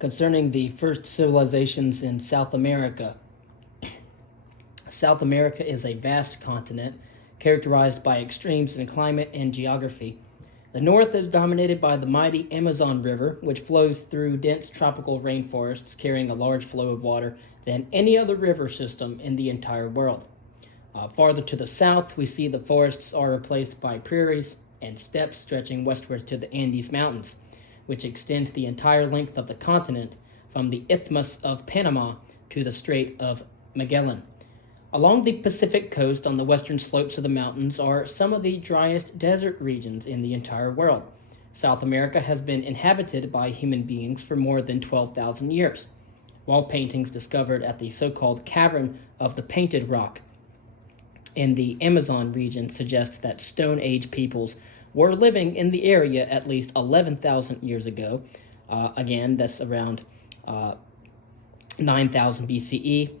concerning the first civilizations in South America. South America is a vast continent characterized by extremes in climate and geography. The north is dominated by the mighty Amazon River, which flows through dense tropical rainforests carrying a large flow of water than any other river system in the entire world. Farther to the south, we see the forests are replaced by prairies and steppes stretching westward to the Andes Mountains, which extend the entire length of the continent from the Isthmus of Panama to the Strait of Magellan. Along the Pacific coast on the western slopes of the mountains are some of the driest desert regions in the entire world. South America has been inhabited by human beings for more than 12,000 years. Wall paintings discovered at the so-called Cavern of the Painted Rock in the Amazon region suggest that Stone Age peoples were living in the area at least 11,000 years ago. Again, that's around 9,000 BCE.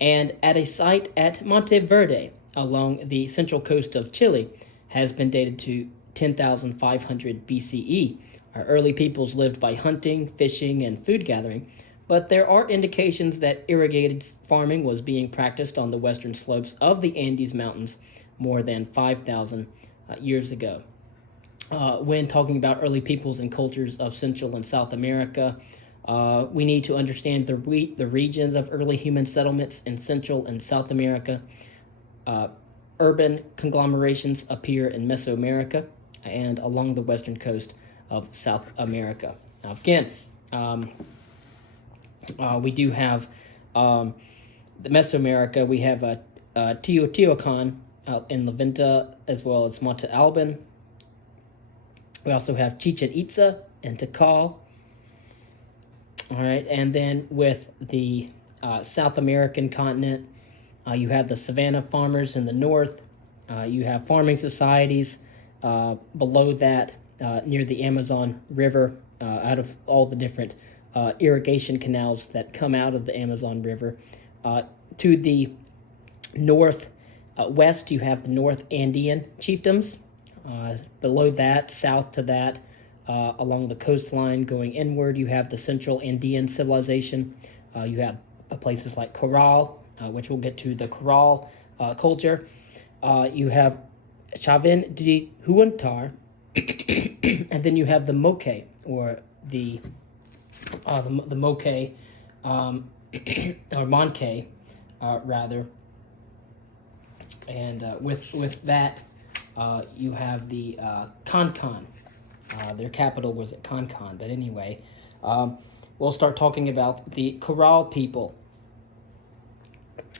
And at a site at Monte Verde along the central coast of Chile has been dated to 10,500 BCE. Our early peoples lived by hunting, fishing, and food gathering, but there are indications that irrigated farming was being practiced on the western slopes of the Andes Mountains more than 5,000 years ago. When talking about early peoples and cultures of Central and South America, we need to understand the regions of early human settlements in Central and South America. Urban conglomerations appear in Mesoamerica and along the western coast of South America. Now, again, we do have the Mesoamerica. We have Teotihuacan in La Venta, as well as Monte Alban. We also have Chichen Itza and Tikal. All right, and then with the South American continent, you have the savanna farmers in the north. You have farming societies below that near the Amazon River, out of all the different irrigation canals that come out of the Amazon River. To the north west, you have the North Andean chiefdoms. Below that, south to that, along the coastline going inward, you have the Central Andean civilization. You have places like Caral, which we'll get to the Caral culture. You have Chavin de Huantar, and then you have the Moche, or the Moche, or Moche, rather. And with that, you have the Kankan. Their capital was at Kankan, but anyway, we'll start talking about the Caral people.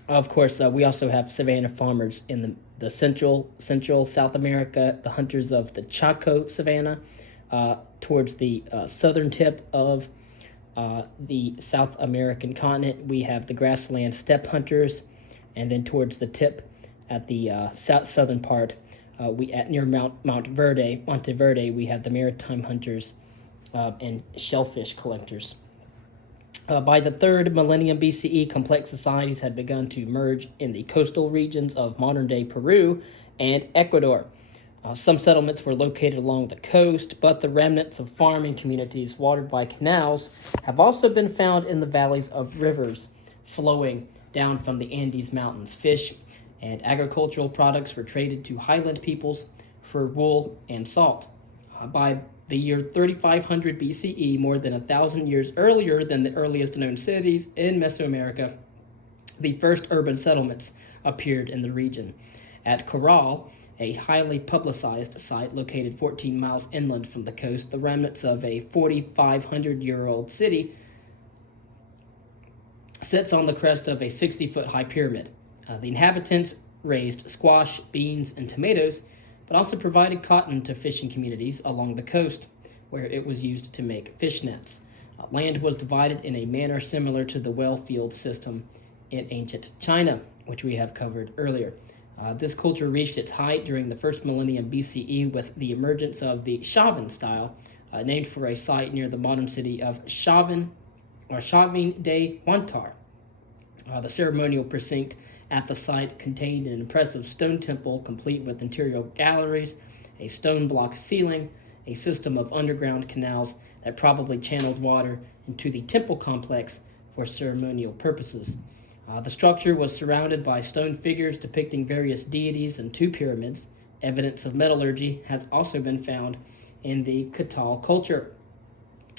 Of course, we also have savanna farmers in the central South America, the hunters of the Chaco savanna, towards the southern tip of the South American continent. We have the grassland steppe hunters, and then towards the tip at the southern part, near Monte Verde, we have the maritime hunters and shellfish collectors. By the 3rd millennium BCE, complex societies had begun to emerge in the coastal regions of modern-day Peru and Ecuador. Some settlements were located along the coast, but the remnants of farming communities watered by canals have also been found in the valleys of rivers flowing down from the Andes Mountains. Fish and agricultural products were traded to highland peoples for wool and salt. By the year 3500 BCE, more than 1,000 years earlier than the earliest known cities in Mesoamerica, the first urban settlements appeared in the region. At Caral, a highly publicized site located 14 miles inland from the coast, the remnants of a 4,500-year-old city sits on the crest of a 60-foot high pyramid. The inhabitants raised squash, beans, and tomatoes, but also provided cotton to fishing communities along the coast, where it was used to make fish nets. Land was divided in a manner similar to the well field system in ancient China, which we have covered earlier. This culture reached its height during the 1st millennium BCE with the emergence of the Chavin style, named for a site near the modern city of Chavin de Huantar. The ceremonial precinct at the site contained an impressive stone temple complete with interior galleries, a stone block ceiling, a system of underground canals that probably channeled water into the temple complex for ceremonial purposes. The structure was surrounded by stone figures depicting various deities and two pyramids. Evidence of metallurgy has also been found in the Caral culture,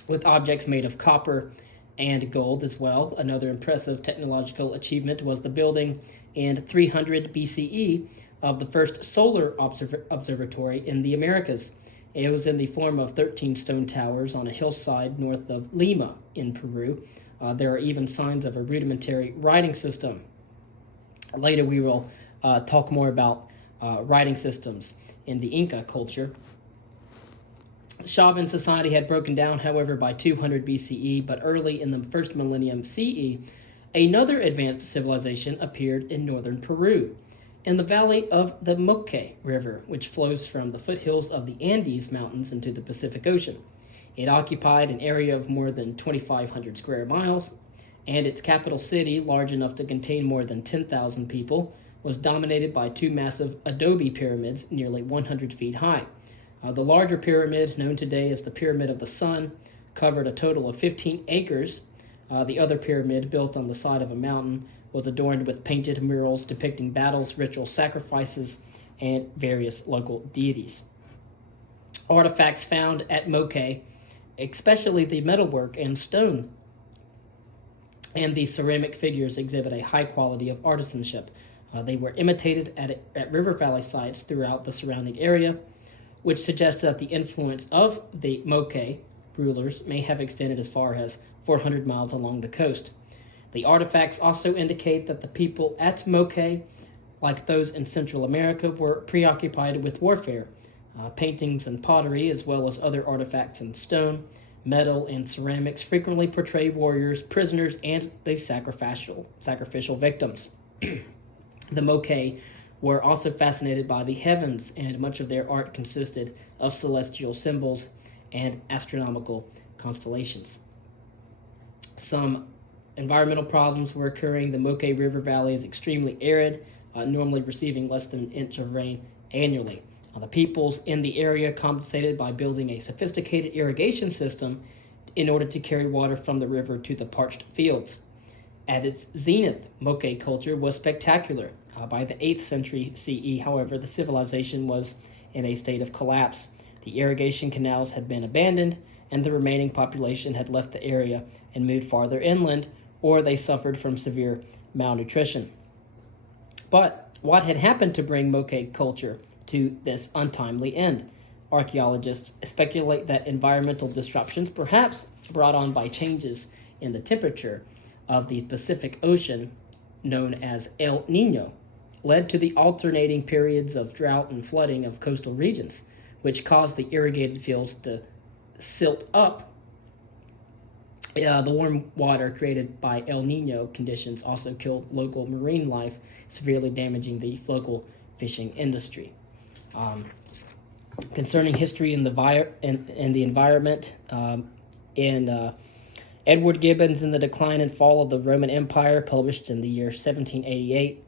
with objects made of copper and gold as well. Another impressive technological achievement was the building in 300 BCE of the first solar observatory in the Americas. It was in the form of 13 stone towers on a hillside north of Lima in Peru. There are even signs of a rudimentary writing system. Later we will talk more about writing systems in the Inca culture. Chauvin society had broken down, however, by 200 BCE, but early in the first millennium CE, another advanced civilization appeared in northern Peru, in the valley of the Moche River, which flows from the foothills of the Andes Mountains into the Pacific Ocean. It occupied an area of more than 2,500 square miles, and its capital city, large enough to contain more than 10,000 people, was dominated by two massive adobe pyramids nearly 100 feet high. The larger pyramid, known today as the Pyramid of the Sun, covered a total of 15 acres. The other pyramid, built on the side of a mountain, was adorned with painted murals depicting battles, ritual sacrifices, and various local deities. Artifacts found at Moche, especially the metalwork and stone and the ceramic figures, exhibit a high quality of artisanship. They were imitated at river valley sites throughout the surrounding area, which suggests that the influence of the Moche rulers may have extended as far as 400 miles along the coast. The artifacts also indicate that the people at Moche, like those in Central America, were preoccupied with warfare. Paintings and pottery, as well as other artifacts in stone, metal, and ceramics, frequently portray warriors, prisoners, and the sacrificial victims. The Moche were also fascinated by the heavens, and much of their art consisted of celestial symbols and astronomical constellations. Some environmental problems were occurring. The Moche River Valley is extremely arid, normally receiving less than an inch of rain annually. The peoples in the area compensated by building a sophisticated irrigation system in order to carry water from the river to the parched fields. At its zenith, Moche culture was spectacular. By the 8th century CE, however, the civilization was in a state of collapse. The irrigation canals had been abandoned, and the remaining population had left the area and moved farther inland, or they suffered from severe malnutrition. But what had happened to bring Moche culture to this untimely end? Archaeologists speculate that environmental disruptions, perhaps brought on by changes in the temperature of the Pacific Ocean, known as El Niño, led to the alternating periods of drought and flooding of coastal regions, which caused the irrigated fields to silt up. The warm water created by El Niño conditions also killed local marine life, severely damaging the local fishing industry. Concerning history in the environment, in Edward Gibbon's In the Decline and Fall of the Roman Empire, published in the year 1788,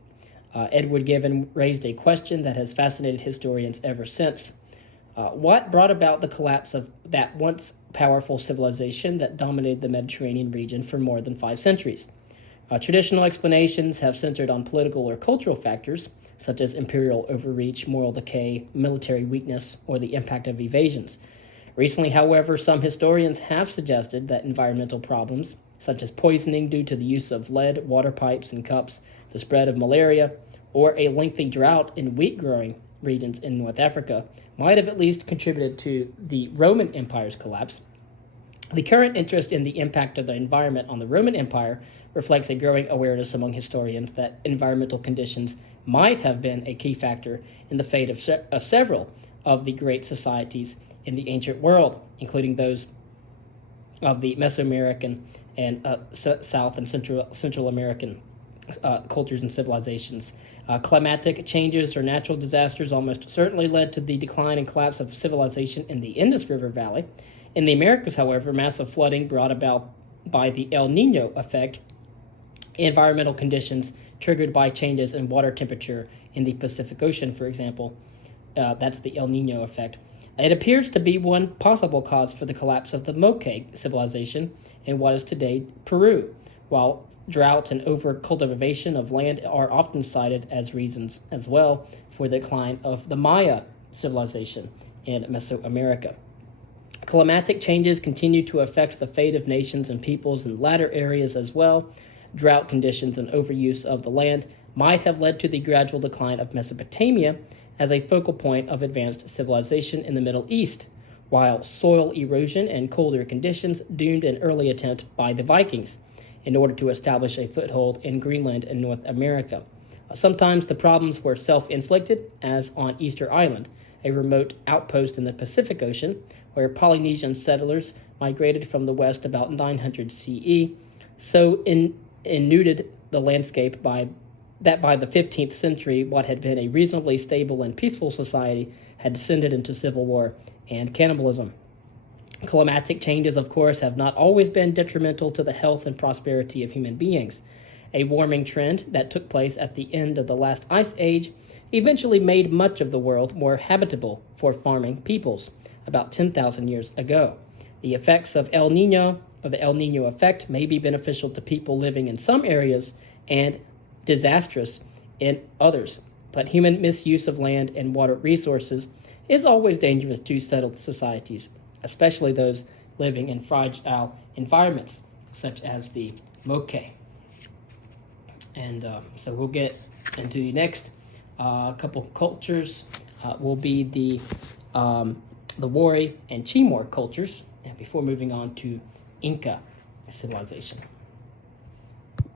Edward Gibbon raised a question that has fascinated historians ever since. What brought about the collapse of that once powerful civilization that dominated the Mediterranean region for more than 5 centuries? Traditional explanations have centered on political or cultural factors, such as imperial overreach, moral decay, military weakness, or the impact of evasions. Recently, however, some historians have suggested that environmental problems, such as poisoning due to the use of lead, water pipes, and cups, the spread of malaria, or a lengthy drought in wheat-growing regions in North Africa, might have at least contributed to the Roman Empire's collapse. The current interest in the impact of the environment on the Roman Empire reflects a growing awareness among historians that environmental conditions might have been a key factor in the fate of several of the great societies in the ancient world, including those of the Mesoamerican and South and Central American cultures and civilizations. Climatic changes or natural disasters almost certainly led to the decline and collapse of civilization in the Indus River Valley. In the Americas, however, massive flooding brought about by the El Niño effect, environmental conditions triggered by changes in water temperature in the Pacific Ocean, for example, that's the El Niño effect, It appears to be one possible cause for the collapse of the Moche civilization in what is today Peru, while drought and overcultivation of land are often cited as reasons as well for the decline of the Maya civilization in Mesoamerica. Climatic changes continue to affect the fate of nations and peoples in latter areas as well. Drought conditions and overuse of the land might have led to the gradual decline of Mesopotamia as a focal point of advanced civilization in the Middle East, while soil erosion and colder conditions doomed an early attempt by the Vikings in order to establish a foothold in Greenland and North America. Sometimes the problems were self-inflicted, as on Easter Island, a remote outpost in the Pacific Ocean, where Polynesian settlers migrated from the west about 900 CE, so inundated the landscape by the 15th century, what had been a reasonably stable and peaceful society had descended into civil war and cannibalism. Climatic changes, of course, have not always been detrimental to the health and prosperity of human beings. A warming trend that took place at the end of the last ice age eventually made much of the world more habitable for farming peoples about 10,000 years ago. The effects of El Nino, or the El Nino effect, may be beneficial to people living in some areas and disastrous in others, but human misuse of land and water resources is always dangerous to settled societies, especially those living in fragile environments such as the Moche. And so we'll get into the next couple cultures. Will be the Wari and Timor cultures, and before moving on to Inca civilization.